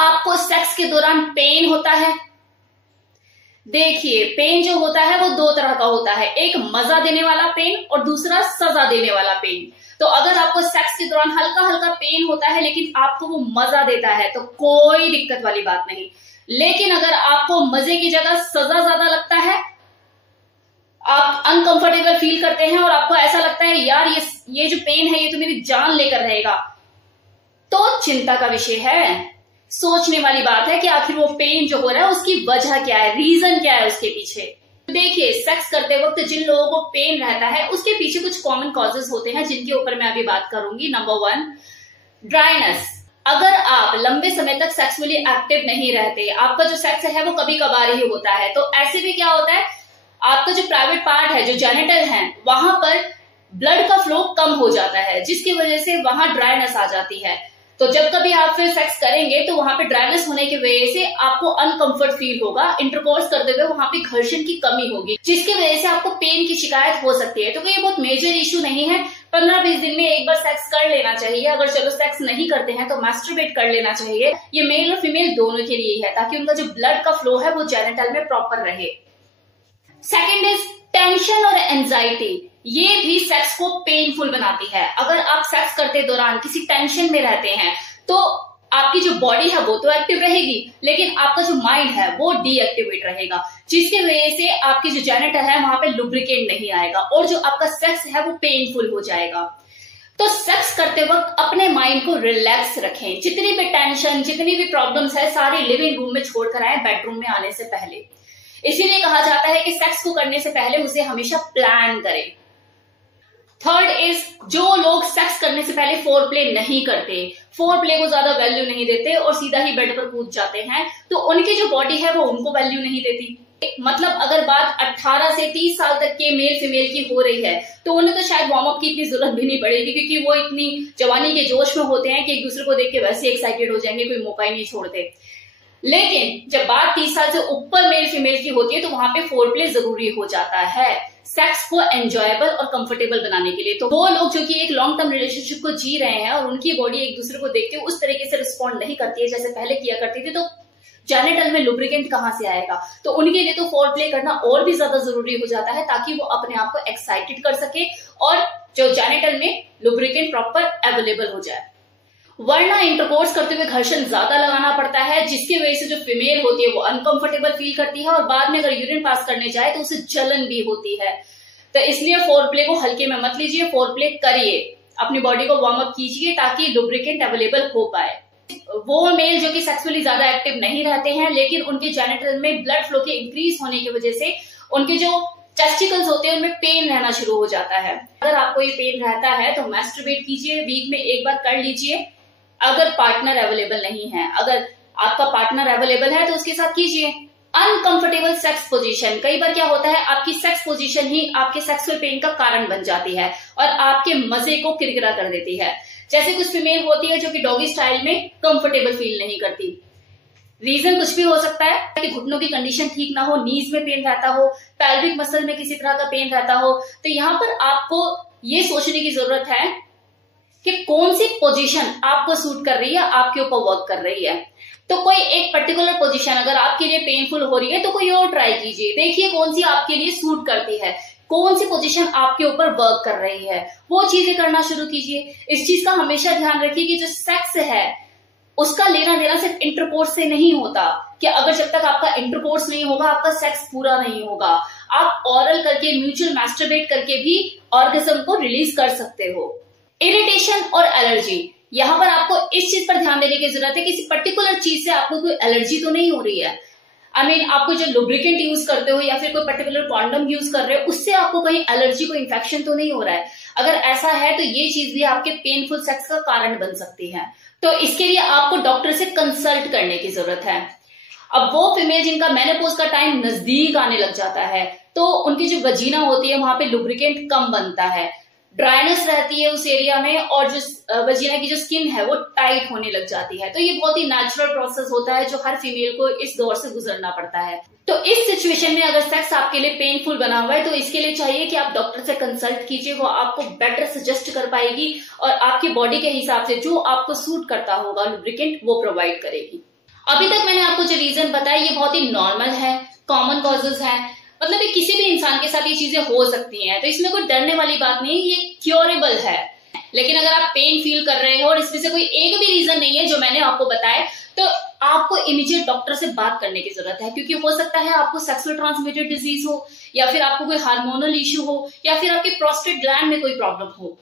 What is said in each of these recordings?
आपको सेक्स के दौरान पेन होता है? देखिए, पेन जो होता है वो दो तरह का होता है, एक मजा देने वाला पेन और दूसरा सजा देने वाला पेन। तो अगर आपको सेक्स के दौरान हल्का हल्का पेन होता है लेकिन आपको वो मजा देता है तो कोई दिक्कत वाली बात नहीं। लेकिन अगर आपको मजे की जगह सजा ज्यादा लगता है, आप अनकंफर्टेबल फील करते हैं और आपको ऐसा लगता है यार ये जो पेन है ये तो मेरी जान लेकर रहेगा, तो चिंता का विषय है। सोचने वाली बात है कि आखिर वो पेन जो हो रहा है उसकी वजह क्या है, रीजन क्या है उसके पीछे। देखिए, सेक्स करते वक्त जिन लोगों को पेन रहता है उसके पीछे कुछ कॉमन कॉजेज होते हैं जिनके ऊपर मैं अभी बात करूंगी। Number 1, dryness. अगर आप लंबे समय तक सेक्सुअली एक्टिव नहीं रहते, आपका जो सेक्स है वो कभी कभार ही होता है, तो ऐसे में क्या होता है, आपका जो प्राइवेट पार्ट है, जो जेनिटल है, वहां पर ब्लड का फ्लो कम हो जाता है, जिसकी वजह से वहां ड्राइनेस आ जाती है। तो जब कभी आप फिर सेक्स करेंगे तो वहां पे ड्राइनेस होने की वजह से आपको अनकंफर्ट फील होगा, इंटरकोर्स करते हुए वहां पे घर्षण की कमी होगी, जिसकी वजह से आपको पेन की शिकायत हो सकती है। तो ये बहुत मेजर इशू नहीं है, 15-20 दिन में एक बार सेक्स कर लेना चाहिए। अगर चलो सेक्स नहीं करते हैं तो मैस्टरबेट कर लेना चाहिए। ये मेल और फीमेल दोनों के लिए है, ताकि उनका जो ब्लड का फ्लो है वो जेनिटल में प्रॉपर रहे। सेकेंड इज टेंशन और एंजाइटी। ये भी सेक्स को पेनफुल बनाती है। अगर आप सेक्स करते दौरान किसी टेंशन में रहते हैं तो आपकी जो बॉडी है वो तो एक्टिव रहेगी, लेकिन आपका जो माइंड है वो डीएक्टिवेट रहेगा, जिसकी वजह से आपकी जो जेनिटल है वहां पे लुब्रिकेंट नहीं आएगा और जो आपका सेक्स है वो पेनफुल हो जाएगा। तो सेक्स करते वक्त अपने माइंड को रिलैक्स रखें। जितनी भी टेंशन, जितनी भी प्रॉब्लम्स है, सारी लिविंग रूम में छोड़कर आए बेडरूम में आने से पहले। इसीलिए कहा जाता है कि सेक्स को करने से पहले उसे हमेशा प्लान करें। थर्ड इज, जो लोग सेक्स करने से पहले फोर प्ले नहीं करते, फोर प्ले को ज्यादा वैल्यू नहीं देते और सीधा ही बेड पर कूद जाते हैं, तो उनकी जो बॉडी है वो उनको वैल्यू नहीं देती। मतलब अगर बात 18 से 30 साल तक के मेल फीमेल की हो रही है तो उन्हें तो शायद वार्म अप की इतनी जरूरत भी नहीं पड़ेगी, क्योंकि वो इतनी जवानी के जोश में होते हैं कि एक दूसरे को देख के वैसे एक्साइटेड हो जाएंगे, कोई मौका ही नहीं छोड़ते। लेकिन जब बात 30 साल से ऊपर मेल फीमेल की होती है तो वहां पे फोर प्ले जरूरी हो जाता है सेक्स को एंजॉयबल और कंफर्टेबल बनाने के लिए। तो वो लोग जो कि एक लॉन्ग टर्म रिलेशनशिप को जी रहे हैं और उनकी बॉडी एक दूसरे को देखते हुए उस तरीके से रिस्पॉन्ड नहीं करती है जैसे पहले किया करती थी, तो जेनिटल में लुब्रिकेंट कहां से आएगा। तो उनके लिए तो फोर प्ले करना और भी ज्यादा जरूरी हो जाता है, ताकि वो अपने आप को एक्साइटेड कर सके और जो जेनिटल में लुब्रिकेंट प्रॉपर अवेलेबल हो जाए। वरना इंटरकोर्स करते हुए घर्षण ज्यादा लगाना पड़ता है, जिसकी वजह से जो फीमेल होती है वो अनकंफर्टेबल फील करती है और बाद में अगर यूरिन पास करने जाए तो उसे जलन भी होती है। तो इसलिए फोर प्ले को हल्के में मत लीजिए, फोर प्ले करिए, अपनी बॉडी को वार्म अप कीजिए ताकि लुब्रिकेंट अवेलेबल हो पाए। वो मेल जो कि सेक्सुअली ज्यादा एक्टिव नहीं रहते हैं लेकिन उनके जेनिटल में ब्लड फ्लो के इंक्रीज होने की वजह से उनके जो टेस्टिकल्स होते हैं उनमें पेन रहना शुरू हो जाता है। अगर आपको ये पेन रहता है तो मैस्टरबेट कीजिए, वीक में एक बार कर लीजिए। अगर पार्टनर अवेलेबल नहीं है, अगर आपका पार्टनर अवेलेबल है तो उसके साथ कीजिए। अनकंफर्टेबल सेक्स पोजीशन, कई बार क्या होता है आपकी सेक्स पोजीशन ही आपके सेक्सुअल पेन का कारण बन जाती है और आपके मजे को किरकिरा कर देती है। जैसे कुछ फीमेल होती है जो कि डॉगी स्टाइल में कंफर्टेबल फील नहीं करती। रीजन कुछ भी हो सकता है कि घुटनों की कंडीशन ठीक ना हो, नीज में पेन रहता हो, पेल्विक मसल में किसी तरह का पेन रहता हो। तो यहाँ पर आपको ये सोचने की जरूरत है कि कौन सी पोजीशन आपको सूट कर रही है, आपके ऊपर वर्क कर रही है। तो कोई एक पर्टिकुलर पोजीशन अगर आपके लिए पेनफुल हो रही है तो कोई और ट्राई कीजिए, देखिए कौन सी आपके लिए सूट करती है, कौन सी पोजीशन आपके ऊपर वर्क कर रही है, वो चीजें करना शुरू कीजिए। इस चीज का हमेशा ध्यान रखिए कि जो सेक्स है उसका लेना देना सिर्फ इंटरकोर्स से नहीं होता, कि अगर जब तक आपका इंटरकोर्स नहीं होगा आपका सेक्स पूरा नहीं होगा। आप ऑरल करके, म्यूचुअल मैस्टरबेट करके भी ऑर्गेज्म को रिलीज कर सकते हो। इरिटेशन और एलर्जी, यहां पर आपको इस चीज पर ध्यान देने की जरूरत है, किसी पर्टिकुलर चीज से आपको कोई एलर्जी तो नहीं हो रही है। आपको जो लुब्रिकेंट यूज करते हो या फिर कोई पर्टिकुलर कॉन्डम यूज कर रहे हो उससे आपको कहीं एलर्जी, कोई इन्फेक्शन तो नहीं हो रहा है। अगर ऐसा है तो ये चीज भी आपके पेनफुल सेक्स का कारण बन सकती है। तो इसके लिए आपको डॉक्टर से कंसल्ट करने की जरूरत है। अब वो फीमेल जिनका मेनोपॉज का टाइम नजदीक आने लग जाता है तो उनकी जो वजीना होती है वहां पे लुब्रिकेंट कम बनता है, ड्राइनेस रहती है उस एरिया में और जो वजीना की जो स्किन है वो टाइट होने लग जाती है। तो ये बहुत ही नेचुरल प्रोसेस होता है जो हर फीमेल को इस दौर से गुजरना पड़ता है। तो इस सिचुएशन में अगर सेक्स आपके लिए पेनफुल बना हुआ है तो इसके लिए चाहिए कि आप डॉक्टर से कंसल्ट कीजिए, वो आपको बेटर सजेस्ट कर पाएगी और आपकी बॉडी के हिसाब से जो आपको सूट करता होगा लुब्रिकेंट वो प्रोवाइड करेगी। अभी तक मैंने आपको जो रीजन बताया ये बहुत ही नॉर्मल है, कॉमन कॉजेज है, मतलब ये किसी भी इंसान के साथ ये चीजें हो सकती हैं, तो इसमें कोई डरने वाली बात नहीं है, ये क्योरेबल है। लेकिन अगर आप पेन फील कर रहे हो और इसमें से कोई एक भी रीजन नहीं है जो मैंने आपको बताया, तो आपको इमीडिएट डॉक्टर से बात करने की जरूरत है, क्योंकि हो सकता है आपको सेक्सुअल ट्रांसमिटेड डिजीज हो, या फिर आपको कोई हार्मोनल इश्यू हो, या फिर आपके प्रोस्टेट ग्लैंड में कोई प्रॉब्लम हो।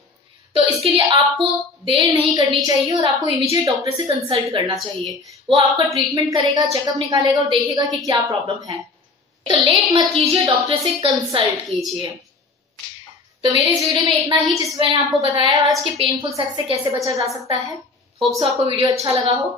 तो इसके लिए आपको देर नहीं करनी चाहिए और आपको इमीडिएट डॉक्टर से कंसल्ट करना चाहिए। वो आपका ट्रीटमेंट करेगा, चेकअप निकालेगा और देखेगा कि क्या प्रॉब्लम है। तो लेट मत कीजिए, डॉक्टर से कंसल्ट कीजिए। तो मेरे इस वीडियो में इतना ही, जिसमें मैंने आपको बताया आज कि पेनफुल सेक्स से कैसे बचा जा सकता है। होप सो आपको वीडियो अच्छा लगा हो।